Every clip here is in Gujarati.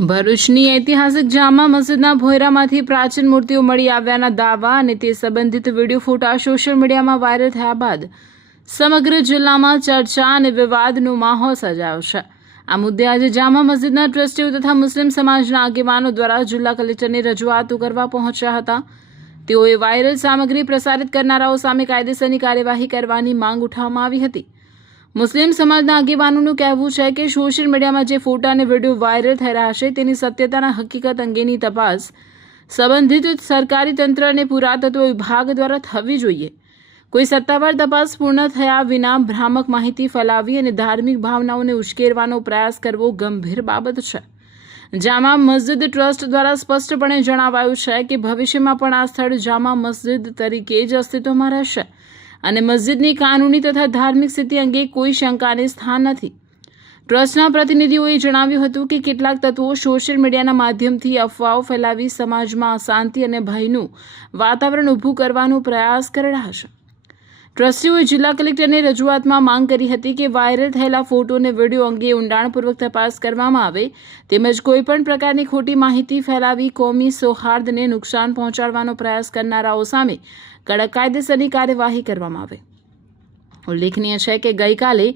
ભરૂચની ઐતિહાસિક જામા મસ્જિદના ભોયરામાંથી પ્રાચીન મૂર્તિઓ મળી આવ્યાના દાવા અને તે સંબંધિત વિડીયો ફોટા સોશિયલ મીડિયામાં વાયરલ થયા બાદ સમગ્ર જિલ્લામાં ચર્ચા અને વિવાદનો માહોલ સર્જાયો છે। આ મુદ્દે આજે જામા મસ્જિદના ટ્રસ્ટીઓ તથા મુસ્લિમ સમાજના આગેવાનો દ્વારા જિલ્લા કલેક્ટરને રજૂઆતો કરવા પહોંચ્યા હતા। તેઓએ વાયરલ સામગ્રી પ્રસારિત કરનારાઓ સામે કાયદેસરની કાર્યવાહી કરવાની માંગ ઉઠાવવામાં આવી હતી। મુસ્લિમ સમાજના આગેવાનોનું કહેવું છે કે સોશિયલ મીડિયામાં જે ફોટા અને વિડીયો વાયરલ થઈ રહ્યા છે તેની સત્યતાના હકીકત અંગેની તપાસ સંબંધિત સરકારી તંત્ર અને પુરાતત્વ વિભાગ દ્વારા થવી જોઈએ। કોઈ સત્તાવાર તપાસ પૂર્ણ થયા વિના ભ્રામક માહિતી ફેલાવી અને ધાર્મિક ભાવનાઓને ઉશ્કેરવાનો પ્રયાસ કરવો ગંભીર બાબત છે। જામા મસ્જિદ ટ્રસ્ટ દ્વારા સ્પષ્ટપણે જણાવાયું છે કે ભવિષ્યમાં પણ આ સ્થળ જામા મસ્જિદ તરીકે જ અસ્તિત્વમાં રહેશે અને મસ્જિદની કાનૂની તથા ધાર્મિક સ્થિતિ અંગે કોઈ શંકાને સ્થાન નથી। ટ્રસ્ટના પ્રતિનિધિઓએ જણાવ્યું હતું કે કેટલાક તત્વો સોશિયલ મીડિયાના માધ્યમથી અફવાઓ ફેલાવી સમાજમાં અશાંતિ અને ભયનું વાતાવરણ ઊભું કરવાનો પ્રયાસ કરી રહ્યા છે। ટ્રસ્ટીઓએ જિલ્લા કલેક્ટરને રજૂઆતમાં માંગ કરી હતી કે વાયરલ થયેલા ફોટો અને વિડીયો અંગે ઊંડાણપૂર્વક તપાસ કરવામાં આવે તેમજ કોઈપણ પ્રકારની ખોટી માહિતી ફેલાવી કોમી સૌહાર્દને નુકસાન પહોંચાડવાનો પ્રયાસ કરનારાઓ સામે કડક કાયદેસરની કાર્યવાહી કરવામાં આવે। ઉલ્લેખનીય છે કે ગઈકાલે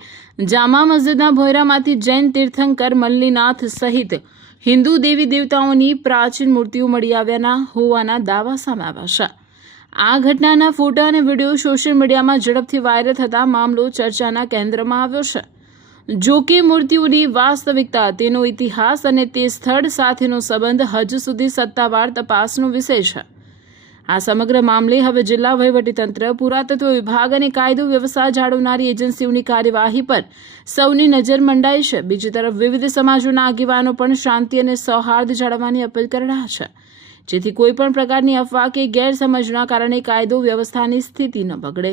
જામા મસ્જિદના ભોયરામાંથી જૈન તીર્થંકર મલ્લીનાથ સહિત હિન્દુ દેવી દેવતાઓની પ્રાચીન મૂર્તિઓ મળી આવ્યાના હોવાના દાવા સામે આવ્યા છે। આ ઘટનાના ફોટા અને વિડીયો સોશિયલ મીડિયામાં ઝડપથી વાયરલ થતા મામલો ચર્ચાના કેન્દ્રમાં આવ્યો છે। જો કે મૂર્તિઓની વાસ્તવિકતા, તેનો ઇતિહાસ અને તે સ્થળ સાથેનો સંબંધ હજુ સુધી સત્તાવાર તપાસનો વિષય છે। આ સમગ્ર મામલે હવે જિલ્લા વહીવટીતંત્ર, પુરાતત્વ વિભાગ અને કાયદો વ્યવસ્થા જાળવનારી એજન્સીઓની કાર્યવાહી પર સૌની નજર મંડાઈ છે। બીજી તરફ વિવિધ સમાજોના આગેવાનો પણ શાંતિ અને સૌહાર્દ જાળવવાની અપીલ કરી રહ્યા છે, જેથી કોઈપણ પ્રકારની અફવા કે ગેરસમજના કારણે કાયદો વ્યવસ્થાની સ્થિતિ ન બગડે।